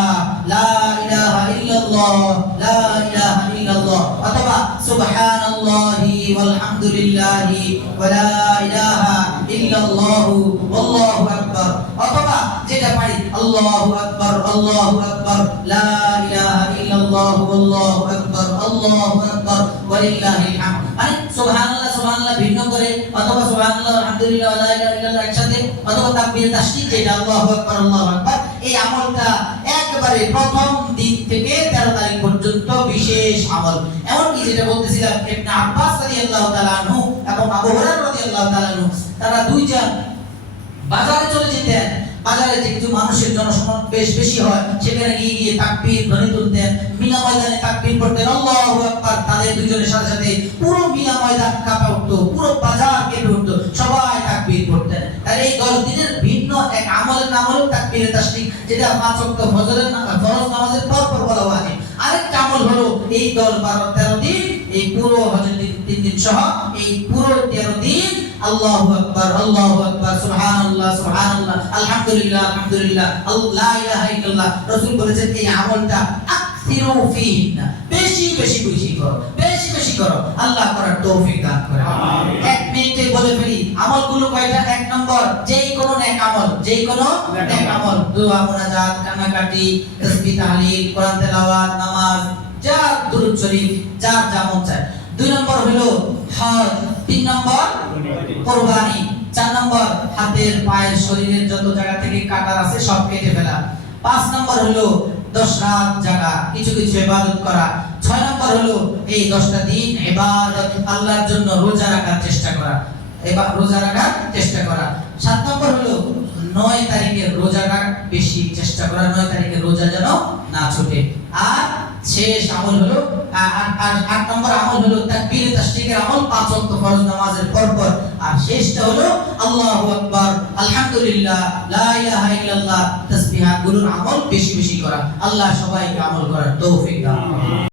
লা ইলাহা ইল্লাল্লাহ লা ইলাহা ইল্লাল্লাহ অথবা সুবহানাল্লাহি ওয়ালহামদুলিল্লাহি ওয়া লা ইলাহা ইল্লাল্লাহু ওয়াল্লাহু আকবার অথবা যেটা পারি আল্লাহু আকবার লা ইলাহা ইল্লাল্লাহু ওয়াল্লাহু আকবার ওয়ালিল্লাহিল হামদ। মানে সুবহানাল্লাহ সুবহানাল্লাহ ভিন্ন করে অথবা সুবহানাল্লাহ আলহামদুলিল্লাহ লা ইলাহা ইল্লাল্লাহ একসাথে অথবা তাকবীর তাশরিক যেটা আল্লাহু আকবার এই আমলটা একবারে প্রথম দিন থেকে 13 তারিখ পর্যন্ত বিশেষ আমল। এমনকি যেটা বলতেছিলাম ইবনে আব্বাস রাদিয়াল্লাহু তাআলা আনহু এবং আবু হুরায়রা রাদিয়াল্লাহু তাআলা আনহু তারা দুইজন বাজারে চলে যেতেন। বাজারে যে কিছু মানুষের জনসমাগম বেশি হয় সেখানে গিয়ে তাকবীর ধ্বনি তুলতেন, মিনা ময়দানে তাকবীর পড়তেন আল্লাহু আকবার। তাদের দুইজনের সাথে সাথে পুরো মিনা ময়দান কাঁপে উঠতো, পুরো বাজার কেঁপে উঠতো, সবাই তাকবীর পড়তেন। আর এই 10 দিনের ভিন্ন এক আমলের নাম হলো তাকবীরে তাশরিক, যেটা 5 ওয়াক্ত ফরজ নামাজের পর বলা হয়। আরেকটা আমল হলো এই 10 12 13 দিন এই পুরো হজের দিন 3 দিন সহ এই পুরো 13 দিন আল্লাহু আকবার সুবহানাল্লাহ সুবহানাল্লাহ আলহামদুলিল্লাহ আলহামদুলিল্লাহ লা ইলাহা ইল্লাল্লাহ। রাসূল বলেছেন এই আমলটা আকসিরু ফীহিন্না বেশি করো আল্লাহ করার তৌফিক দান করে। আমিন। 1 মিনিটে বলে ফেলি আমলগুলো কয়টা। 1 নম্বর যেই কোনো নেক আমল দোয়া মুনাজাত কান্নাকাটি তাসবিহ তাহলিল কোরআন তেলাওয়াত নামাজ যা দুরূদ শরীফ যা মন চায়। 2 নম্বর হলো হজ, 3 নম্বর কুরবানি, 4 নম্বর হাতের পায়ের শরীরের যত জায়গা থেকে কাটার আছে সব কেটে ফেলা, 5 নম্বর হলো 10 রাত জাগা কিছু ইবাদত করা, 6 নম্বর হলো এই 10টা দিন ইবাদত আল্লাহর জন্য রোজা রাখার চেষ্টা করা, 7 নম্বর হলো 9 তারিখের রোজাটা বেশি চেষ্টা করা, 9 তারিখের রোজা যেন না ছুটে। আর শেষ আমল হলো 8 নম্বর আমল হলো তাকবীরে তাশরিকের আমল 5 ওয়াক্ত ফরজ নামাজের পর। আর শেষটা হলো আল্লাহু আকবার আলহামদুলিল্লাহ লা ইলাহা ইল্লাল্লাহ তাসবিহাত গুলোর আমল বেশি করা। আল্লাহ সবাইকে আমল করার তৌফিক দান করুন।